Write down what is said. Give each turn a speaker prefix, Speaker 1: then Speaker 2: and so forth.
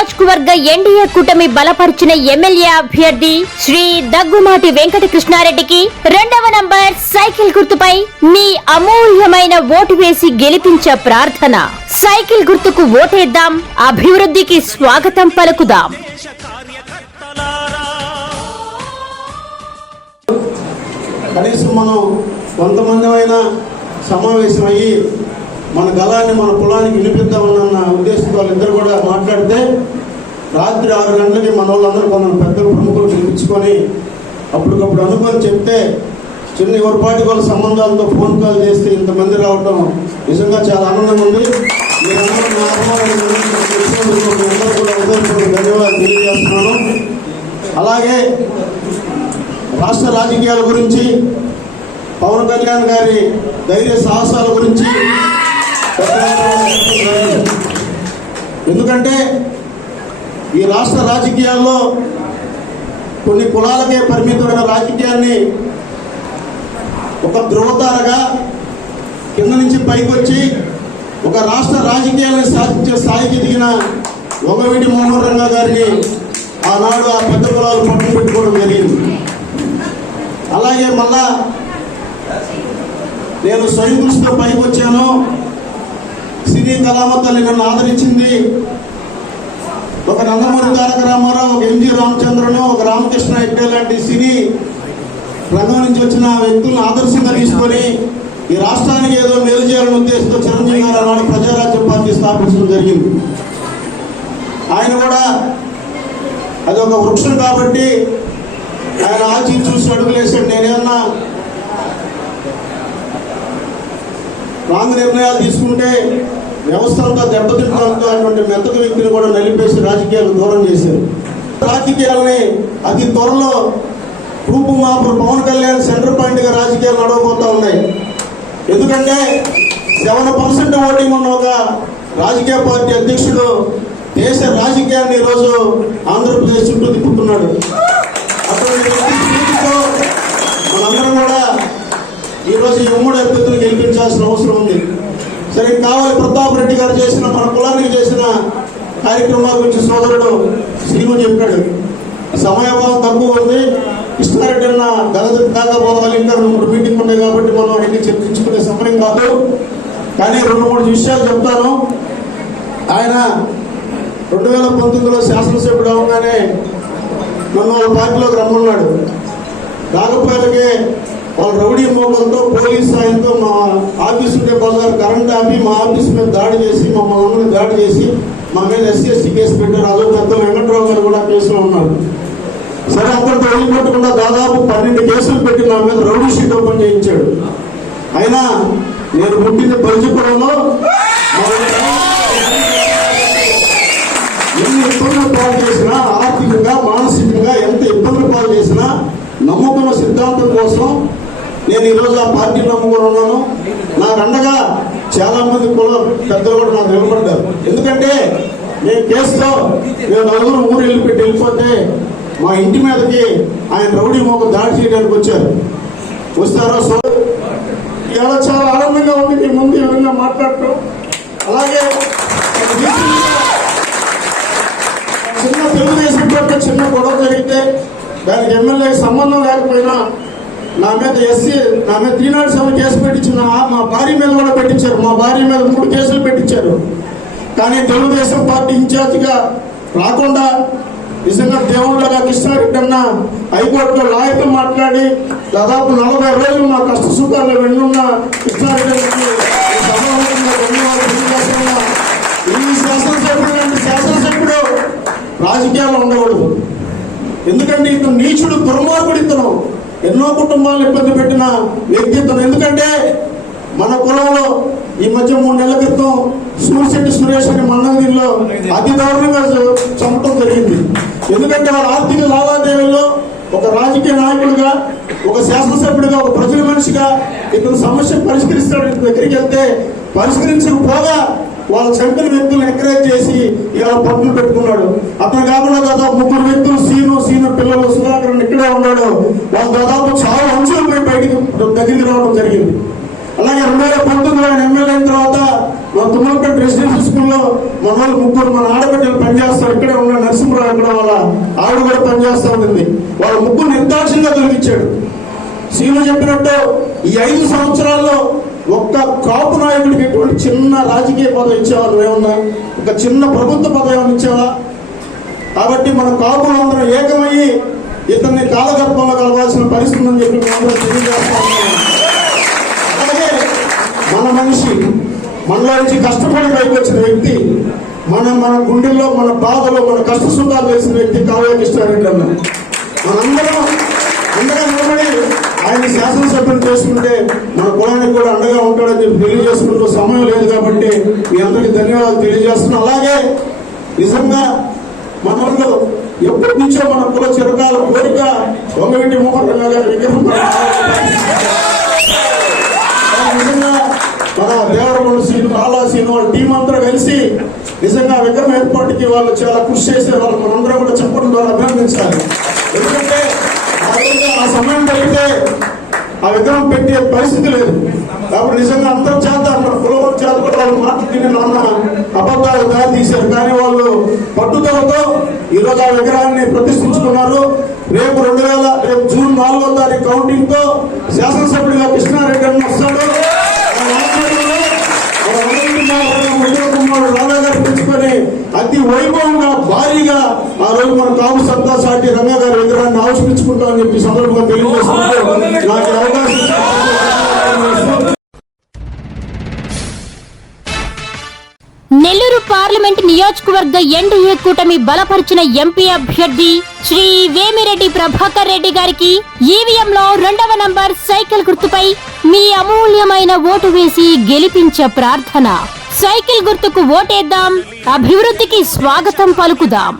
Speaker 1: నియోజకవర్గ ఎన్డీఏ కూటమి బలపరిచిన ఎమ్మెల్యే అభ్యర్థి శ్రీ దగ్గుమాటి వెంకట కృష్ణారెడ్డికి రెండవ నంబర్ సైకిల్ గుర్తుపై మీ అమూల్యమైన ఓటు వేసి గెలిపించే ప్రార్థన. సైకిల్ గుర్తుకు ఓటేద్దాం అభివృద్ధికి స్వాగతం పలుకుదాం.
Speaker 2: కనీసం మనం కొంతమంది అయినా సమావేశం అయ్యి మన గలాన్ని మన పొలానికి వినిపిద్దామన్న ఉద్దేశంతో వాళ్ళిద్దరు కూడా మాట్లాడితే రాత్రి ఆరు గంటలకి మన వాళ్ళందరూ కొందరు పెద్దలు ప్రముఖులు పిలిపించుకొని అప్పటికప్పుడు అనుకొని చెప్తే చిన్న ఎవరిపాటి వాళ్ళ సంబంధాలతో ఫోన్ కాల్ చేస్తే ఇంతమంది రావడం నిజంగా చాలా ఆనందం ఉంది. ధన్యవాదాలు తెలియజేస్తున్నాను. అలాగే రాష్ట్ర రాజకీయాల గురించి పవన్ కళ్యాణ్ గారి ధైర్య సాహసాల గురించి. ఎందుకంటే ఈ రాష్ట్ర రాజకీయాల్లో కొన్ని కులాలకే పరిమితమైన రాజకీయాన్ని ఒక ధృవతారగా కింద నుంచి పైకొచ్చి ఒక రాష్ట్ర రాజకీయాలను సాధించే స్థాయికి దిగిన ఒకవేటి మోహన్ రంగా గారిని ఆనాడు ఆ పెద్ద కులాలు పట్టుకు పెట్టుకోవడం జరిగింది. అలాగే మళ్ళా నేను స్వయం కృషితో పైకి వచ్చాను సినీ కళామతల్లి నన్ను ఆదరించింది ఒక నందమూరి తారక రామారావు ఒక ఎంజి రామచంద్రను ఒక రామకృష్ణ హెగ్డే లాంటి సినీ రంగం నుంచి వచ్చిన వ్యక్తులను ఆదర్శంగా తీసుకొని ఈ రాష్ట్రానికి ఏదో మేలు చేయాలని ఉద్దేశంతో చిరంజీవి గారు ఆనాడు ప్రజారాజ్యం పార్టీ స్థాపించడం జరిగింది. ఆయన కూడా అది ఒక వృక్షం కాబట్టి ఆయన ఆచి చూసి అడుగులేసాడు నేనేమన్నా రాంగ్ నిర్ణయాలు తీసుకుంటాను వ్యవస్థలతో దెబ్బతింటున్నటువంటి మెత్తకు అటువంటి మెత్తక వ్యక్తిని కూడా నలిపేసి రాజకీయాలు దూరం చేశారు. రాజకీయాలని అతి త్వరలో రూపు మాపులు పవన్ కళ్యాణ్ సెంటర్ పాయింట్గా రాజకీయాలు నడవబోతా ఉన్నాయి. ఎందుకంటే సెవెన్ పర్సెంట్ ఓటింగ్ ఉన్న ఒక రాజకీయ పార్టీ అధ్యక్షుడు దేశ రాజకీయాన్ని ఈరోజు ఆంధ్రప్రదేశ్ చుట్టూ తిప్పుతున్నాడు. అటువంటి మనందరం కూడా ఈరోజు ఈ ఉమ్మడి అభ్యర్థులు గెలిపించాల్సిన అవసరం ఉంది. సరే కావాలి ప్రతాప్ రెడ్డి గారు చేసిన మన కులానికి చేసిన కార్యక్రమాల గురించి సోదరుడు శ్రీను చెప్పాడు. సమయభావం తక్కువ ఉంది. కృష్ణారెడ్డి అన్న గగద కాకపోవాలి ఇంకా రెండు మూడు మీటింగ్ ఉన్నాయి కాబట్టి మనం అన్ని చర్చించుకునే సమయం కాదు. కానీ రెండు మూడు విషయాలు చెప్తాను. ఆయన రెండు వేల పంతొమ్మిదిలో శాసనసభ్యుడు అవగానే నన్ను వాళ్ళ పార్టీలోకి రమ్మన్నాడు. రౌడీ పోలీస్ సాయంతో మా ఆఫీస్ ఉండే బజార్ కరెంట్ ఆపి మా ఆఫీస్ మీద దాడి చేసి మమ్మల్ని దాడి చేసి మా మీద ఎస్సీ కేసు పెట్టారు. అదో పెద్ద వెంకట్రావు గారు కూడా కేసులో ఉన్నారు. సరే అక్కడితో వదిలిపెట్టకుండా దాదాపు పన్నెండు కేసులు పెట్టి నా మీద రౌడీ షీట్ ఓపెన్ చేయించాడు. అయినా నేను పుట్టింది పరిచిపురంలో ఎన్ని ఇబ్బందులు పాటు చేసిన ఆర్థికంగా మానసికంగా ఎంత ఇబ్బందులు పాలు చేసినా నమ్ముకున్న సిద్ధాంతం కోసం నేను పార్టీ ఉన్నాను. నాకు అండగా చాలా మంది కుల పెద్దలు కూడా నాకు నిలబడ్డారు ఎందుకంటే నేను కేసులో నేను నలుగురు ఊరు వెళ్ళిపెట్టి వెళ్ళిపోతే మా ఇంటి మీదకి ఆయన రౌడీ మోక దాడి చేయడానికి వచ్చారు. వస్తారో సో ఇలా చాలా ఆనందంగా ఉంది. మీ ముందు ఈ విధంగా మాట్లాడటం. అలాగే చిన్న తెలుగుదేశం పార్టీ చిన్న గొడవ జరిగితే దానికి ఎమ్మెల్యే సంబంధం లేకపోయినా నా మీద ఎస్సీ నా మీద త్రీ నాట్ సెవెన్ కేసు పెట్టించిన మా భార్య మీద కూడా పెట్టించారు. మా భార్య మీద మూడు కేసులు పెట్టించారు. కానీ తెలుగుదేశం పార్టీ ఇన్ఛార్జిగా రాకుండా నిజంగా దేవుళ్ళగా కృష్ణారెడ్డి అన్న హైకోర్టులో లాయర్తో మాట్లాడి దాదాపు నలభై రోజులు మా కష్ట సుఖాల్లో వెన్నున్న కృష్ణారెడ్డి ఈ శాసనసభ్యుడు లాంటి శాసనసభ్యుడు రాజకీయాల్లో ఉండకూడదు. ఎందుకంటే ఇతను నీచుడు దుర్మార్గుడు ఇతను. ఎన్నో కుటుంబాలను ఇబ్బంది పెట్టిన వ్యక్తిత్వం ఎందుకంటే మన కులంలో ఈ మధ్య మూడు నెలల క్రితం సూర్శెట్టి సురేష్ అనే మన్నగిరిలో అతి దారుణంగా చంపటం జరిగింది. ఎందుకంటే వాళ్ళ ఆర్థిక లావాదేవీల్లో ఒక రాజకీయ నాయకుడిగా ఒక శాసనసభ్యుడిగా ఒక ప్రజల మనిషిగా ఇతను సమస్య పరిష్కరిస్తాడు దగ్గరికి వెళ్తే పరిష్కరించకపోగా వాళ్ళ చంపిన వ్యక్తులను ఎంకరేజ్ చేసి ఇలా పట్టులు పెట్టుకున్నాడు. అతను కాకుండా దాదాపు ముగ్గురు వ్యక్తులు సీను సీను పిల్లలు సుధాకర్ ఇక్కడే ఉన్నాడు. వాళ్ళు దాదాపు చాలా అంశాలు పోయి బయటికి దగ్గరికి రావడం జరిగింది. అలాగే రెండు వేల పంతొమ్మిదిలో ఆయన ఎమ్మెల్యే అయిన తర్వాత మా తుమ్మలపేట రెసిడెన్షియల్ స్కూల్లో మన వాళ్ళు ముగ్గురు మన ఆడబిడ్డలు పనిచేస్తారు. ఇక్కడే ఉన్న నరసింహరావు ఇక్కడ వాళ్ళ ఆవిడ కూడా పనిచేస్తా ఉండింది వాళ్ళ ముగ్గురు నిర్దాక్షంగా తొలగించాడు. సీను చెప్పినట్టు ఈ ఐదు సంవత్సరాల్లో ఒక్క కాపు నాయకుడికి ఎటువంటి చిన్న రాజకీయ పదవి ఇచ్చేవాళ్ళు నువ్వేమన్నా? ఒక చిన్న ప్రభుత్వ పదవి ఏమైనా ఇచ్చావా? కాబట్టి మన కాపులందరం ఏకమయ్యి ఇతన్ని కాలగర్భంలో కలవాల్సిన పరిస్థితి ఉందని చెప్పి మేము తెలియజేస్తా అలాగే మన మనిషి మనలో నుంచి కష్టపడి పైకి వచ్చిన వ్యక్తి మన మన గుండెల్లో మన బాధలో మన కష్ట సుఖాలు వేసిన వ్యక్తి కావ్య కృష్ణారెడ్డి అన్న. మనందరం అందరం నిలబడి ఆయన శాసనసభ్యులు చేసుకుంటే మన కులానికి కూడా అండగా ఉంటాడని చెప్పి తెలియజేసుకుంటూ సమయం లేదు కాబట్టి మీ అందరికీ ధన్యవాదాలు తెలియజేస్తున్నాం. అలాగే నిజంగా మన ఎప్పటి నుంచో మన కుల చిరకాల కోరిక వంగవీటి మోహన్ గారి విగ్రహం నిజంగా మన దేవరకొండ సీన్ రాలా సీను వాళ్ళ టీం అంతా కలిసి నిజంగా విగ్రహం ఏర్పాటుకి వాళ్ళు చాలా కృషి చేసే వాళ్ళు మనందరం కూడా చెప్పడం ద్వారా అభినందించాలి. ఎందుకంటే ఆ సమయం దొరికితే ఆ విగ్రహం పెట్టే పరిస్థితి లేదు. కాబట్టి నిజంగా అందరూ చేద్దాం మన కులం చేత కూడా మాట తిని నాన్న అబద్ధాలు దారి తీశారు. కానీ వాళ్ళు పట్టుదలతో ఈరోజు ఆ విగ్రహాన్ని ప్రతిష్ఠించుకున్నారు. రేపు రెండు వేల రేపు జూన్ నాలుగో తారీఖు కౌంటింగ్తో శాసనసభ్యుడిగా కృష్ణారెడ్డి అన్న వస్తాడు ఆయన ఆధ్వర్యంలో మన మొదటి కుమారుడు, రెండవ కుమారుడు రాధా గారు పెంచుకొని అతి వైభవంగా భారీగా ఆ రోజు మన కాపు సత్తా సాటి రంగా గారి విగ్రహాన్ని చెప్పి సందర్భంగా తెలియజేసుకుంటూ నాకు ఈ అవకాశం
Speaker 1: నెల్లూరు పార్లమెంట్ నియోజకవర్గ ఎన్డీఏ కూటమి బలపరిచిన ఎంపీ అభ్యర్థి శ్రీ వేమిరెడ్డి ప్రభాకర్ రెడ్డి గారికి ఈవీఎంలో రెండవ నంబర్ సైకిల్ గుర్తుపై మీ అమూల్యమైన ఓటు వేసి గెలిపించే ప్రార్థన. సైకిల్ గుర్తుకు ఓటేద్దాం. అభివృద్ధికి స్వాగతం పలుకుదాం.